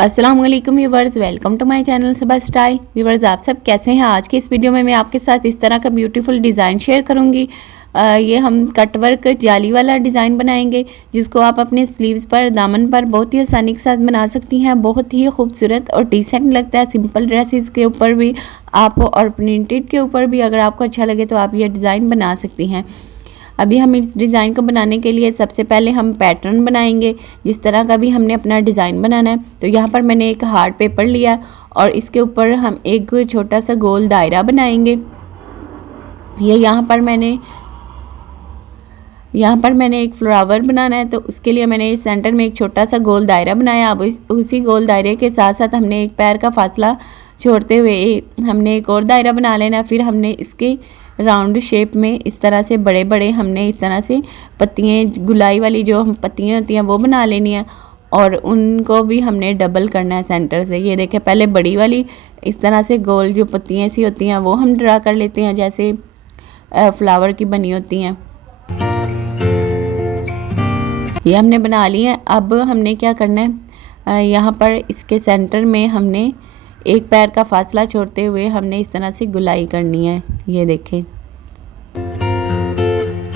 अस्सलाम वालेकुम viewers, welcome to my channel Saba style. Viewers, आप सब कैसे हैं? आज के इस वीडियो में मैं आपके साथ इस तरह का ब्यूटीफुल डिज़ाइन शेयर करूंगी। ये हम कटवर्क जाली वाला डिज़ाइन बनाएंगे, जिसको आप अपने स्लीव्स पर, दामन पर बहुत ही आसानी के साथ बना सकती हैं। बहुत ही खूबसूरत और डिसेंट लगता है। सिंपल ड्रेसेस के ऊपर भी आप और प्रिंटेड के ऊपर भी अगर आपको अच्छा लगे तो आप ये डिज़ाइन बना सकती हैं। अभी हम इस डिज़ाइन को बनाने के लिए सबसे पहले हम पैटर्न बनाएंगे, जिस तरह का भी हमने अपना डिज़ाइन बनाना है। तो यहाँ पर मैंने एक हार्ड पेपर लिया और इसके ऊपर हम एक छोटा सा गोल दायरा बनाएंगे। ये यहाँ पर मैंने एक फ्लावर बनाना है, तो उसके लिए मैंने सेंटर में एक छोटा सा गोल दायरा बनाया। अब उसी गोल दायरे के साथ साथ हमने एक पैर का फासला छोड़ते हुए हमने एक और दायरा बना लेना। फिर हमने इसके राउंड शेप में इस तरह से बड़े बड़े हमने इस तरह से पत्तियाँ, गुलाई वाली जो हम पत्तियाँ होती हैं वो बना लेनी है, और उनको भी हमने डबल करना है सेंटर से। ये देखें, पहले बड़ी वाली इस तरह से गोल जो पत्तियाँ सी होती हैं वो हम ड्रा कर लेते हैं, जैसे फ्लावर की बनी होती हैं। ये हमने बना ली है। अब हमने क्या करना है, यहाँ पर इसके सेंटर में हमने एक पैर का फासला छोड़ते हुए हमने इस तरह से गुलाई करनी है। ये देखें,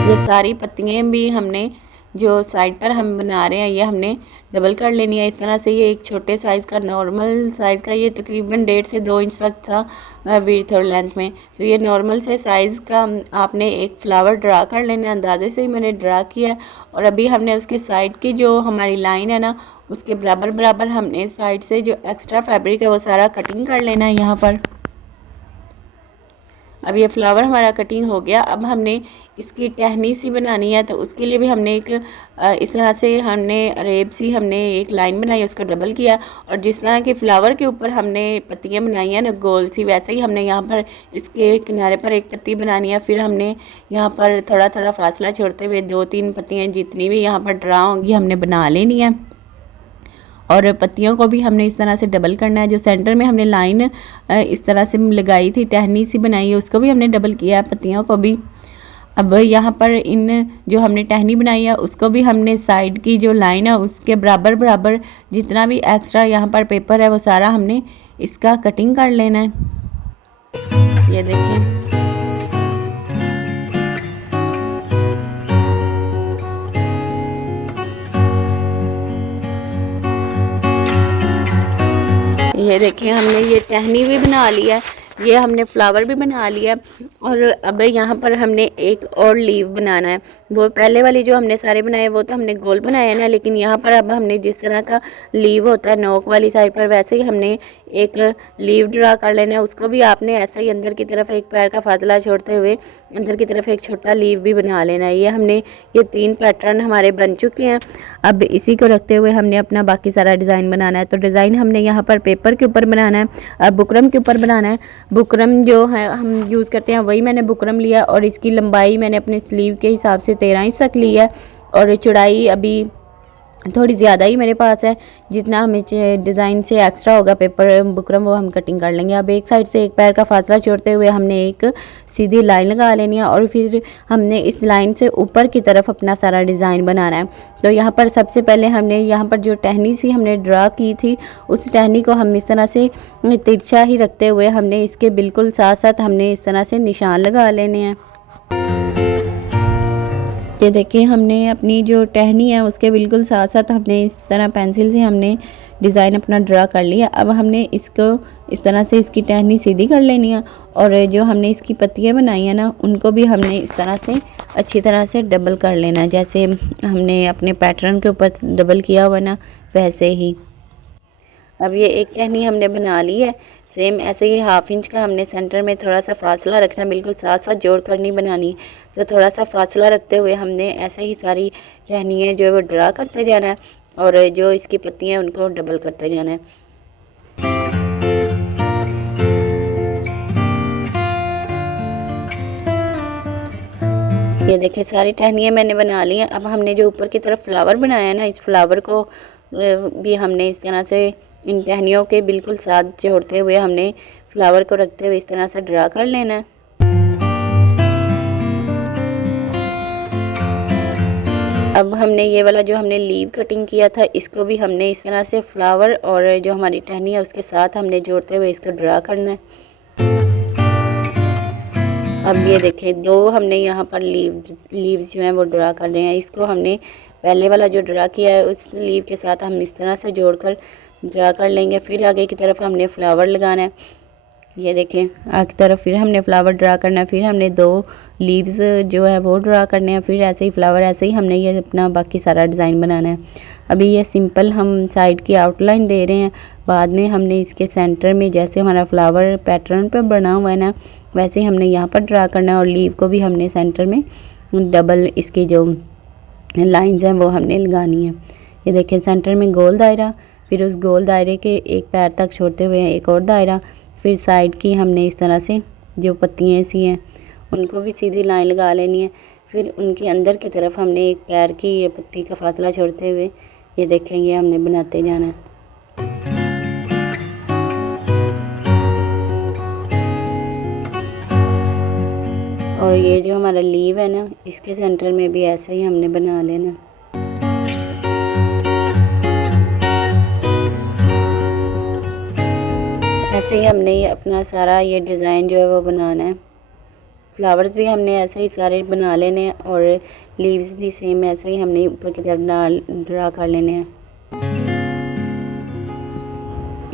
ये सारी पत्तियाँ भी हमने जो साइड पर हम बना रहे हैं ये हमने डबल कर लेनी है इस तरह से। ये एक छोटे साइज़ का, नॉर्मल साइज़ का, ये तकरीबन 1.5 से 2 इंच तक था विड्थ और लेंथ में। तो ये नॉर्मल से साइज़ का आपने एक फ्लावर ड्रा कर लेना, अंदाजे से ही मैंने ड्रा किया। और अभी हमने उसके साइड की जो हमारी लाइन है ना, उसके बराबर बराबर हमने साइड से जो एक्स्ट्रा फैब्रिक है वो सारा कटिंग कर लेना है यहाँ पर। अब ये फ्लावर हमारा कटिंग हो गया। अब हमने इसकी टहनी सी बनानी है, तो उसके लिए भी हमने एक इस तरह से हमने रेब सी हमने एक लाइन बनाई, उसको डबल किया। और जिस तरह के फ्लावर के ऊपर हमने पत्तियां बनाई हैं ना गोल सी, वैसे ही हमने यहाँ पर इसके किनारे पर एक पत्ती बनानी है। फिर हमने यहाँ पर थोड़ा थोड़ा फासला छोड़ते हुए 2-3 पत्तियाँ जितनी भी यहाँ पर ड्रा होंगी हमने बना लेनी है। और पत्तियों को भी हमने इस तरह से डबल करना है। जो सेंटर में हमने लाइन इस तरह से लगाई थी, टहनी सी बनाई है, उसको भी हमने डबल किया है, पत्तियों को भी। अब यहाँ पर इन जो हमने टहनी बनाई है उसको भी हमने साइड की जो लाइन है उसके बराबर बराबर जितना भी एक्स्ट्रा यहाँ पर पेपर है वो सारा हमने इसका कटिंग कर लेना है। ये देखें, ये देखें, हमने ये टहनी भी बना लिया है, ये हमने फ्लावर भी बना लिया। और अब यहाँ पर हमने एक और लीव बनाना है। वो पहले वाली जो हमने सारे बनाए वो तो हमने गोल बनाया ना, लेकिन यहाँ पर अब हमने जिस तरह का लीव होता है नोक वाली साइड पर, वैसे ही हमने एक लीव ड्रा कर लेना है। उसको भी आपने ऐसा ही अंदर की तरफ एक पैर का फासला छोड़ते हुए अंदर की तरफ एक छोटा लीव भी बना लेना है। ये 3 पैटर्न हमारे बन चुके हैं। अब इसी को रखते हुए हमने अपना बाकी सारा डिज़ाइन बनाना है। तो डिज़ाइन हमने यहाँ पर पेपर के ऊपर बनाना है, बुकरम के ऊपर बनाना है। बुकरम जो है हम यूज़ करते हैं वही मैंने बुकरम लिया, और इसकी लंबाई मैंने अपने स्लीव के हिसाब से 13 इंच तक ली है, और चौड़ाई अभी थोड़ी ज़्यादा ही मेरे पास है। जितना हमें डिज़ाइन से एक्स्ट्रा होगा पेपर बुकरम वो हम कटिंग कर लेंगे। अब एक साइड से एक पैर का फासला छोड़ते हुए हमने एक सीधी लाइन लगा लेनी है, और फिर हमने इस लाइन से ऊपर की तरफ अपना सारा डिज़ाइन बनाना है। तो यहाँ पर सबसे पहले हमने यहाँ पर जो टहनी सी हमने ड्रा की थी उस टहनी को हम इस तरह से तिरछा ही रखते हुए हमने इसके बिल्कुल साथ साथ हमने इस तरह से निशान लगा लेने हैं। ये देखिए, हमने अपनी जो टहनी है उसके बिल्कुल साथ साथ हमने इस तरह पेंसिल से हमने डिज़ाइन अपना ड्रा कर लिया। अब हमने इसको इस तरह से इसकी टहनी सीधी कर लेनी है, और जो हमने इसकी पत्तियां बनाई हैं ना उनको भी हमने इस तरह से अच्छी तरह से डबल कर लेना है, जैसे हमने अपने पैटर्न के ऊपर डबल किया हुआ ना वैसे ही। अब ये एक टहनी हमने बना ली है। सेम ऐसे ही 1/2 इंच का हमने सेंटर में थोड़ा सा फासला रखना, बिल्कुल साथ साथ जोड़ कर नहीं बनानी। तो थोड़ा सा फासला रखते हुए हमने ऐसे ही सारी टहनियाँ जो है वो ड्रा करते जाना है, और जो इसकी पत्तियाँ हैं उनको डबल करते जाना है। ये देखिए, सारी टहनियाँ मैंने बना ली हैं। अब हमने जो ऊपर की तरफ फ्लावर बनाया है ना, इस फ्लावर को भी हमने इस तरह से इन टहनियों के बिल्कुल साथ जोड़ते हुए हमने फ्लावर को रखते हुए इस तरह से ड्रा कर लेना है। अब हमने ये वाला जो हमने लीव कटिंग किया था इसको भी हमने इस तरह से फ्लावर और जो हमारी टहनी है उसके साथ हमने जोड़ते हुए इसको ड्रा करना है। अब ये देखें दो हमने यहाँ पर लीव्स जो हैं वो ड्रा कर रहे हैं। इसको हमने पहले वाला जो ड्रा किया है उस लीव के साथ हम इस तरह से जोड़कर ड्रा कर लेंगे। फिर आगे की तरफ हमने फ्लावर लगाना है। ये देखें आगे की तरफ फिर हमने फ्लावर ड्रा करना है। फिर हमने दो लीव्स जो है वो ड्रा करने हैं। फिर ऐसे ही फ्लावर, ऐसे ही हमने ये अपना बाकी सारा डिज़ाइन बनाना है। अभी ये सिंपल हम साइड की आउटलाइन दे रहे हैं। बाद में हमने इसके सेंटर में जैसे हमारा फ्लावर पैटर्न पर बना हुआ है ना, वैसे ही हमने यहाँ पर ड्रा करना है। और लीव को भी हमने सेंटर में डबल इसकी जो लाइंस हैं वो हमने लगानी है। ये देखें सेंटर में गोल दायरा, फिर उस गोल दायरे के एक पैर तक छोड़ते हुए एक और दायरा, फिर साइड की हमने इस तरह से जो पत्तियाँ सी हैं उनको भी सीधी लाइन लगा लेनी है। फिर उनके अंदर की तरफ हमने एक पैर की ये पत्ती का फासला छोड़ते हुए ये देखें ये हमने बनाते जाना है। और ये जो हमारा लीव है ना इसके सेंटर में भी ऐसा ही हमने बना लेना। ऐसे ही हमने ये अपना सारा ये डिज़ाइन जो है वो बनाना है। फ्लावर्स भी हमने ऐसे ही सारे बना लेने हैं और लीव्स भी सेम ऐसे ही हमने ऊपर की तरफ ड्रा कर लेने हैं।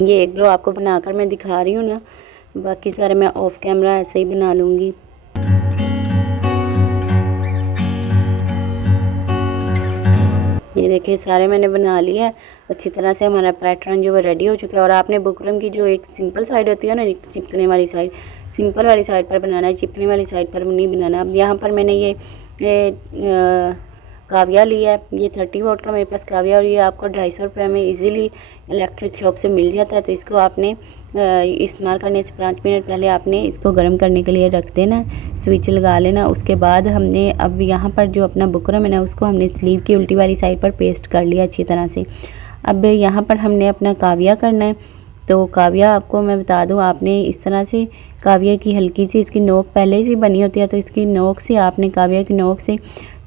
ये एक दो आपको बनाकर मैं दिखा रही हूँ ना, बाकी सारे मैं ऑफ कैमरा ऐसे ही बना लूँगी। ये देखिए सारे मैंने बना लिया है अच्छी तरह से। हमारा पैटर्न जो है रेडी हो चुका है। और आपने बुकरम की जो एक सिंपल साइड होती है ना, चिपकने वाली साइड, सिंपल वाली साइड पर बनाना है, चिपकने वाली साइड पर नहीं बनाना। अब यहाँ पर मैंने ये काविया लिया है। ये 30 वॉट का मेरे पास काविया, और ये आपको 250 रुपये में इजीली इलेक्ट्रिक शॉप से मिल जाता है। तो इसको आपने इस्तेमाल करने से 5 मिनट पहले आपने इसको गर्म करने के लिए रख देना, स्विच लगा लेना। उसके बाद हमने अब यहाँ पर जो अपना बुकरम है ना उसको हमने स्लीव की उल्टी वाली साइड पर पेस्ट कर लिया अच्छी तरह से। अब यहाँ पर हमने अपना काविया करना है। तो काविया आपको मैं बता दूँ, आपने इस तरह से काविया की हल्की सी इसकी नोक पहले से बनी होती है, तो इसकी नोक से आपने काविया की नोक से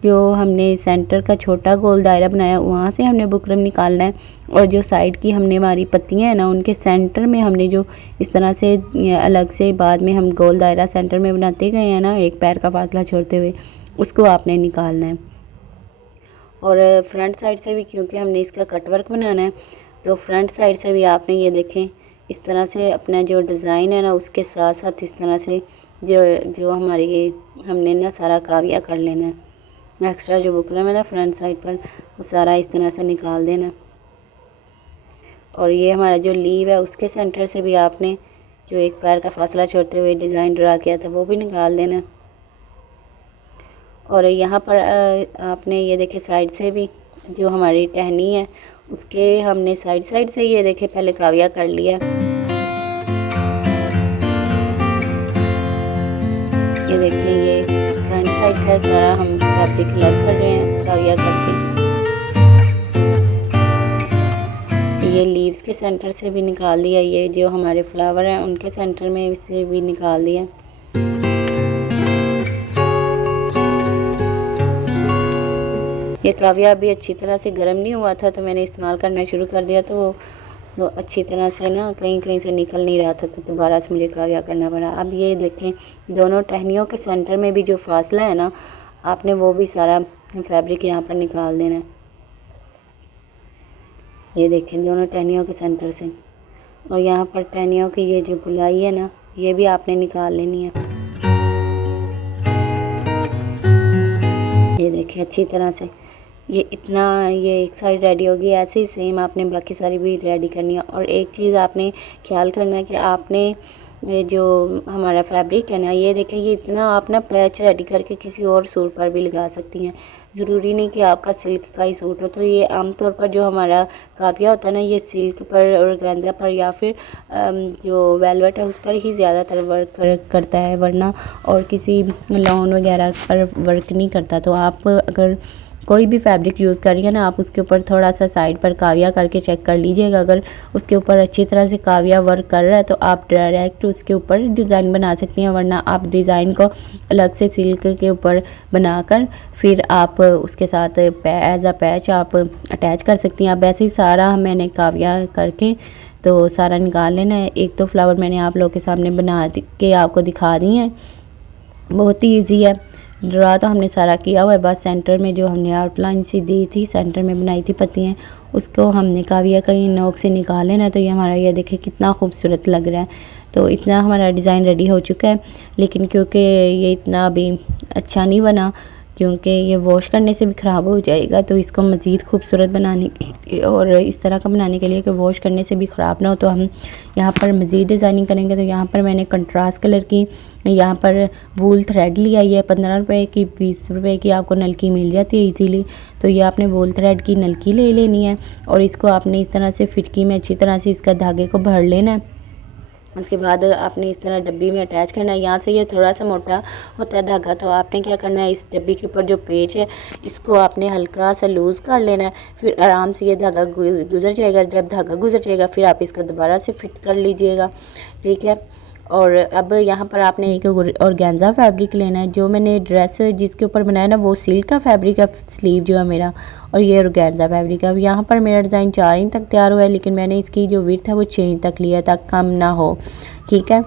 जो हमने सेंटर का छोटा गोल दायरा बनाया वहाँ से हमने बुकरम निकालना है। और जो साइड की हमने हमारी पत्तियाँ हैं ना उनके सेंटर में हमने जो इस तरह से अलग से बाद में हम गोल दायरा सेंटर में बनाते गए हैं ना एक पैर का फासला छोड़ते हुए, उसको आपने निकालना है। और फ्रंट साइड से भी, क्योंकि हमने इसका कटवर्क बनाना है, तो फ्रंट साइड से भी आपने ये देखें इस तरह से अपना जो डिज़ाइन है ना उसके साथ साथ इस तरह से जो हमारी ये हमने ना सारा काविया कर लेना है। एक्स्ट्रा जो बुकरम है ना फ्रंट साइड पर वो सारा इस तरह से निकाल देना। और ये हमारा जो लीव है उसके सेंटर से भी आपने जो एक पैर का फासला छोड़ते हुए डिज़ाइन ड्रा किया था वो भी निकाल देना। और यहाँ पर आपने ये देखे साइड से भी जो हमारी टहनी है उसके हमने साइड से ये देखे पहले काविया कर लिया। ये देखिए ये फ्रंट साइड का सारा हम फैब्रिक अलग कर रहे हैं काविया करके। ये लीव्स के सेंटर से भी निकाल दिया, ये जो हमारे फ्लावर हैं उनके सेंटर में से भी निकाल दिया। ये काविया अभी अच्छी तरह से गर्म नहीं हुआ था तो मैंने इस्तेमाल करना शुरू कर दिया, तो अच्छी तरह से ना कहीं से निकल नहीं रहा था, तो दोबारा से मुझे काविया करना पड़ा। अब ये देखें दोनों टहनियों के सेंटर में भी जो फासला है ना आपने वो भी सारा फैब्रिक यहाँ पर निकाल देना है। ये देखें दोनों टहनियों के सेंटर से। और यहाँ पर टहनियों की ये जो गुलाई है ना ये भी आपने निकाल लेनी है। ये देखें अच्छी तरह से ये एक साइड रेडी होगी। ऐसे ही सेम आपने बाकी सारी भी रेडी करनी है। और एक चीज़ आपने ख्याल करना है कि आपने ये जो हमारा फैब्रिक है ना ये देखें ये इतना आप ना पैच रेडी करके किसी और सूट पर भी लगा सकती हैं। ज़रूरी नहीं कि आपका सिल्क का ही सूट हो। तो ये आमतौर पर जो हमारा काविया होता है ना ये सिल्क पर और ऑर्गेन्जा पर या फिर जो वेलवेट है उस पर ही ज़्यादातर वर्क करता है, वरना और किसी लॉन वगैरह पर वर्क नहीं करता। तो आप अगर कोई भी फैब्रिक यूज़ करिए ना आप, उसके ऊपर थोड़ा सा साइड पर काविया करके चेक कर लीजिएगा। अगर उसके ऊपर अच्छी तरह से काविया वर्क कर रहा है तो आप डायरेक्ट उसके ऊपर डिज़ाइन बना सकती हैं, वरना आप डिज़ाइन को अलग से सिल्क के ऊपर बनाकर फिर आप उसके साथ एज अ पैच आप अटैच कर सकती हैं। अब ऐसे ही सारा मैंने काविया करके तो सारा निकाल लेना है। एक तो फ्लावर मैंने आप लोगों के सामने बना के आपको दिखा दी हैं, बहुत ही ईजी है। ड्रा तो हमने सारा किया हुआ है, बस सेंटर में जो हमने आउटलाइन सी दी थी, सेंटर में बनाई थी पत्तियाँ, उसको हमने काविया कहीं नोक से निकाल लेना। तो ये हमारा ये देखिए कितना खूबसूरत लग रहा है। तो इतना हमारा डिज़ाइन रेडी हो चुका है, लेकिन क्योंकि ये इतना अभी अच्छा नहीं बना, क्योंकि ये वॉश करने से भी ख़राब हो जाएगा, तो इसको मज़ीद खूबसूरत बनाने के और इस तरह का बनाने के लिए कि वॉश करने से भी ख़राब ना हो, तो हम यहाँ पर मज़ीद डिज़ाइनिंग करेंगे। तो यहाँ पर मैंने कंट्रास्ट कलर की यहाँ पर वूल थ्रेड लिया, ये 15 रुपए की 20 रुपए की आपको नलकी मिल जाती है इजीली। तो ये आपने वूल थ्रेड की नलकी ले लेनी है और इसको आपने इस तरह से फिटकी में अच्छी तरह से इसका धागे को भर लेना है। उसके बाद आपने इस तरह डब्बी में अटैच करना है। यहाँ से ये थोड़ा सा मोटा होता है धागा, तो आपने क्या करना है, इस डब्बी के ऊपर जो पेच है इसको आपने हल्का सा लूज़ कर लेना है, फिर आराम से ये धागा गुजर जाएगा। जब धागा गुजर जाएगा फिर आप इसको दोबारा से फिट कर लीजिएगा, ठीक है। और अब यहाँ पर आपने एक ऑर्गेन्जा फैब्रिक लेना है। जो मैंने ड्रेस जिसके ऊपर बनाया ना वो सिल्क का फैब्रिक है, स्लीव जो है मेरा, और ये ऑर्गेन्जा फैब्रिक है। अब यहाँ पर मेरा डिज़ाइन 4 इंच तक तैयार हुआ है, लेकिन मैंने इसकी जो विड्थ है वो 6 इंच तक लिया ताकि कम ना हो, ठीक है।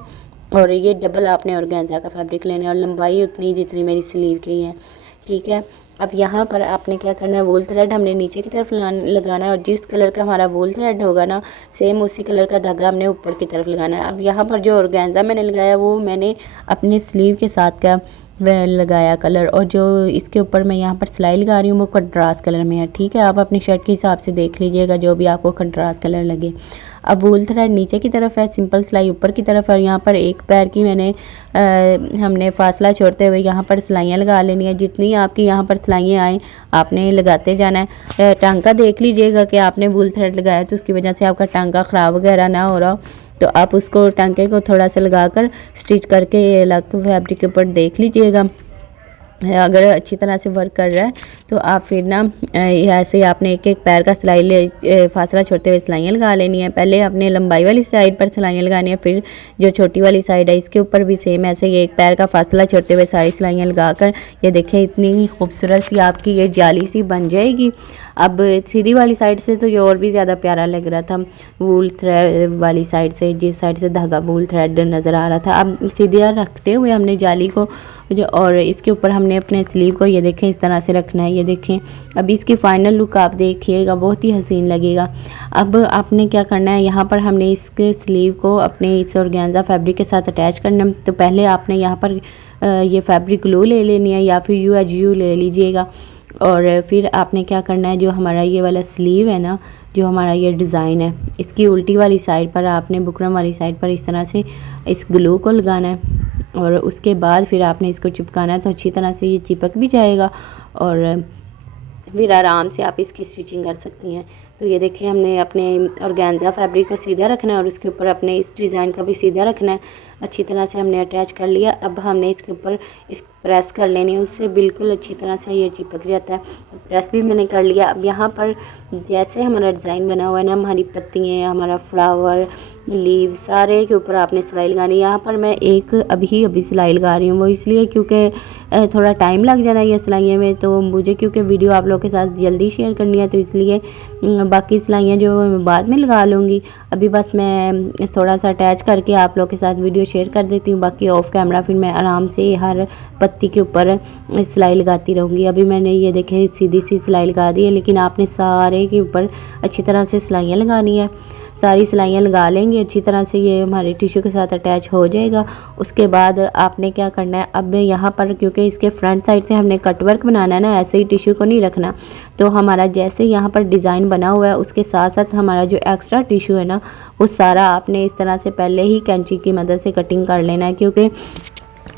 और ये डबल आपने ऑर्गेन्जा का फैब्रिक लेना है और लंबाई उतनी जितनी मेरी स्लीव की है, ठीक है। अब यहाँ पर आपने क्या करना है, वूल थ्रेड हमने नीचे की तरफ लगाना है और जिस कलर का हमारा वूल थ्रेड होगा ना सेम उसी कलर का धागा हमने ऊपर की तरफ लगाना है। अब यहाँ पर जो ऑर्गेन्जा मैंने लगाया वो मैंने अपने स्लीव के साथ का वह लगाया कलर, और जो इसके ऊपर मैं यहाँ पर सिलाई लगा रही हूँ वो कंट्रास्ट कलर में है, ठीक है। आप अपनी शर्ट के हिसाब से देख लीजिएगा जो भी आपको कंट्रास्ट कलर लगे। अब वूल थ्रेड नीचे की तरफ है, सिंपल सिलाई ऊपर की तरफ है, और यहाँ पर एक पैर की हमने फासला छोड़ते हुए यहाँ पर सिलाइयाँ लगा लेनी है। जितनी आपकी यहाँ पर सिलाइयाँ आए आपने लगाते जाना है। टांका देख लीजिएगा कि आपने वूल थ्रेड लगाया तो उसकी वजह से आपका टांका ख़राब वगैरह ना हो रहा हो, तो आप उसको टांके को थोड़ा सा लगाकर स्टिच करके अलग फैब्रिक के ऊपर देख लीजिएगा। अगर अच्छी तरह से वर्क कर रहा है तो आप फिर ना ऐसे ही आपने एक एक पैर का सिलाई फासला छोड़ते हुए सिलाइयाँ लगा लेनी है। पहले आपने लंबाई वाली साइड पर सिलाइयाँ लगानी है, फिर जो छोटी वाली साइड है इसके ऊपर भी सेम ऐसे ही एक पैर का फासला छोड़ते हुए सारी सिलाइयाँ लगाकर ये देखें इतनी खूबसूरत सी आपकी ये जाली सी बन जाएगी। अब सीधी वाली साइड से तो ये और भी ज़्यादा प्यारा लग रहा था, वूल थ्रेड वाली साइड से, जिस साइड से धागा वूल थ्रेड नज़र आ रहा था। अब सीधा रखते हुए हमने जाली को जो और इसके ऊपर हमने अपने स्लीव को ये देखें इस तरह से रखना है, ये देखें। अब इसकी फ़ाइनल लुक आप देखिएगा, बहुत ही हसीन लगेगा। अब आपने क्या करना है, यहाँ पर हमने इसके स्लीव को अपने इस ऑर्गेन्जा फैब्रिक के साथ अटैच करना है। तो पहले आपने यहाँ पर ये फैब्रिक ग्लू ले लेनी है या फिर UHU ले लीजिएगा, और फिर आपने क्या करना है, जो हमारा ये वाला स्लीव है ना, जो हमारा ये डिज़ाइन है, इसकी उल्टी वाली साइड पर आपने बुकरम वाली साइड पर इस तरह से इस ग्लू को लगाना है, और उसके बाद फिर आपने इसको चिपकाना है। तो अच्छी तरह से ये चिपक भी जाएगा और फिर आराम से आप इसकी स्टिचिंग कर सकती हैं। तो ये देखिए हमने अपने ऑर्गेन्जा फैब्रिक को सीधा रखना है और उसके ऊपर अपने इस डिज़ाइन का भी सीधा रखना है। अच्छी तरह से हमने अटैच कर लिया। अब हमने इसके ऊपर इस प्रेस कर लेनी है, उससे बिल्कुल अच्छी तरह से ये चिपक जाता है। प्रेस भी मैंने कर लिया। अब यहाँ पर जैसे हमारा डिज़ाइन बना हुआ है ना, हमारी पत्तियाँ, हमारा फ्लावर, लीव, सारे के ऊपर आपने सिलाई लगानी है। यहाँ पर मैं एक अभी सिलाई लगा रही हूँ, वो इसलिए क्योंकि थोड़ा टाइम लग जाना है ये सिलाइयों में, तो मुझे क्योंकि वीडियो आप लोगों के साथ जल्दी शेयर करनी है, तो इसलिए बाकी सिलाइयाँ जो मैं बाद में लगा लूँगी। अभी बस मैं थोड़ा सा अटैच करके आप लोगों के साथ वीडियो शेयर कर देती हूँ, बाकी ऑफ कैमरा फिर मैं आराम से हर पत्ती के ऊपर सिलाई लगाती रहूँगी। अभी मैंने ये देखे सीधी सी सिलाई लगा दी है, लेकिन आपने सारे के ऊपर अच्छी तरह से सिलाइयाँ लगानी है। सारी सिलाइयाँ लगा लेंगे अच्छी तरह से, ये हमारे टिश्यू के साथ अटैच हो जाएगा। उसके बाद आपने क्या करना है, अब यहाँ पर क्योंकि इसके फ्रंट साइड से हमने कट वर्क बनाना है ना, ऐसे ही टिश्यू को नहीं रखना। तो हमारा जैसे यहाँ पर डिज़ाइन बना हुआ है उसके साथ साथ हमारा जो एक्स्ट्रा टिश्यू है ना, वो सारा आपने इस तरह से पहले ही कैंची की मदद से कटिंग कर लेना है, क्योंकि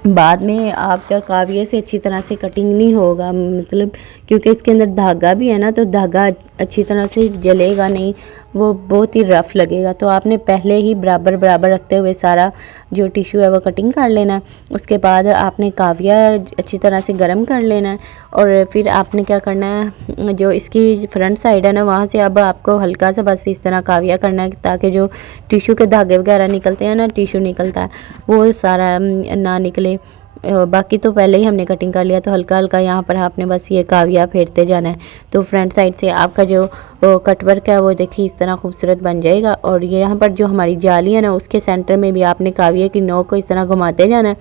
बाद में आपका काविये से अच्छी तरह से कटिंग नहीं होगा, मतलब क्योंकि इसके अंदर धागा भी है ना, तो धागा अच्छी तरह से जलेगा नहीं, वो बहुत ही रफ़ लगेगा। तो आपने पहले ही बराबर बराबर रखते हुए सारा जो टिश्यू है वो कटिंग कर लेना है। उसके बाद आपने काविया अच्छी तरह से गर्म कर लेना है और फिर आपने क्या करना है, जो इसकी फ्रंट साइड है ना वहाँ से अब आपको हल्का सा बस इस तरह काविया करना है ताकि जो टिश्यू के धागे वगैरह निकलते हैं ना, टिश्यू निकलता है वो सारा ना निकले। बाकी तो पहले ही हमने कटिंग कर लिया, तो हल्का हल्का यहाँ पर आपने बस ये काविया फेरते जाना है। तो फ्रंट साइड से आपका जो कट वर्क है वो देखिए इस तरह खूबसूरत बन जाएगा। और ये यहाँ पर जो हमारी जाली है ना उसके सेंटर में भी आपने काविया की नोक को इस तरह घुमाते जाना है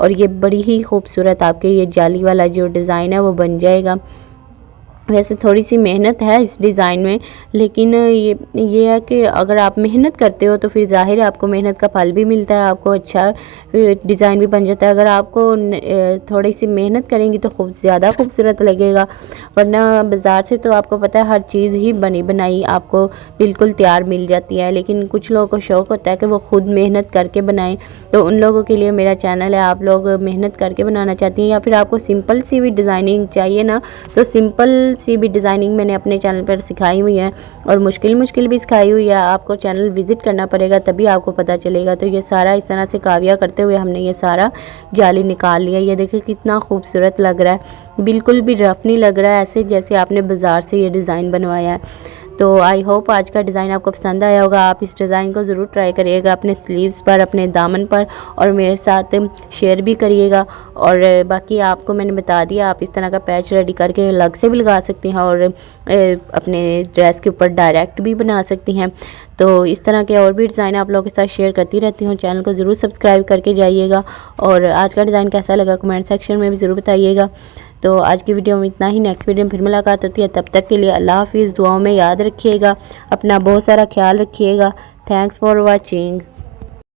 और ये बड़ी ही खूबसूरत आपके ये जाली वाला जो डिज़ाइन है वो बन जाएगा। वैसे थोड़ी सी मेहनत है इस डिज़ाइन में, लेकिन ये है कि अगर आप मेहनत करते हो तो फिर ज़ाहिर है आपको मेहनत का फल भी मिलता है, आपको अच्छा डिज़ाइन भी बन जाता है। अगर आपको थोड़ी सी मेहनत करेंगी तो खूब ज़्यादा खूबसूरत लगेगा, वरना बाज़ार से तो आपको पता है हर चीज़ ही बनी बनाई आपको बिल्कुल तैयार मिल जाती है। लेकिन कुछ लोगों को शौक़ होता है कि वो खुद मेहनत करके बनाएं, तो उन लोगों के लिए मेरा चैनल है। आप लोग मेहनत करके बनाना चाहती हैं या फिर आपको सिंपल सी भी डिज़ाइनिंग चाहिए ना, तो सिंपल सी भी डिज़ाइनिंग मैंने अपने चैनल पर सिखाई हुई है और मुश्किल भी सिखाई हुई है। आपको चैनल विज़िट करना पड़ेगा तभी आपको पता चलेगा। तो ये सारा इस तरह से काविया करते हुए हमने ये सारा जाली निकाल लिया। ये देखिए कितना खूबसूरत लग रहा है, बिल्कुल भी रफ नहीं लग रहा है, ऐसे जैसे आपने बाज़ार से ये डिज़ाइन बनवाया है। तो आई होप आज का डिज़ाइन आपको पसंद आया होगा। आप इस डिज़ाइन को ज़रूर ट्राई करिएगा अपने स्लीव्स पर, अपने दामन पर, और मेरे साथ शेयर भी करिएगा। और बाकी आपको मैंने बता दिया, आप इस तरह का पैच रेडी करके अलग से भी लगा सकती हैं और अपने ड्रेस के ऊपर डायरेक्ट भी बना सकती हैं। तो इस तरह के और भी डिज़ाइन आप लोगों के साथ शेयर करती रहती हूँ। चैनल को ज़रूर सब्सक्राइब करके जाइएगा और आज का डिज़ाइन कैसा लगा कमेंट सेक्शन में भी ज़रूर बताइएगा। तो आज की वीडियो में इतना ही, नेक्स्ट वीडियो में फिर मुलाकात होती है। तब तक के लिए अल्लाह हाफिज़। दुआओं में याद रखिएगा, अपना बहुत सारा ख्याल रखिएगा। Thanks for watching.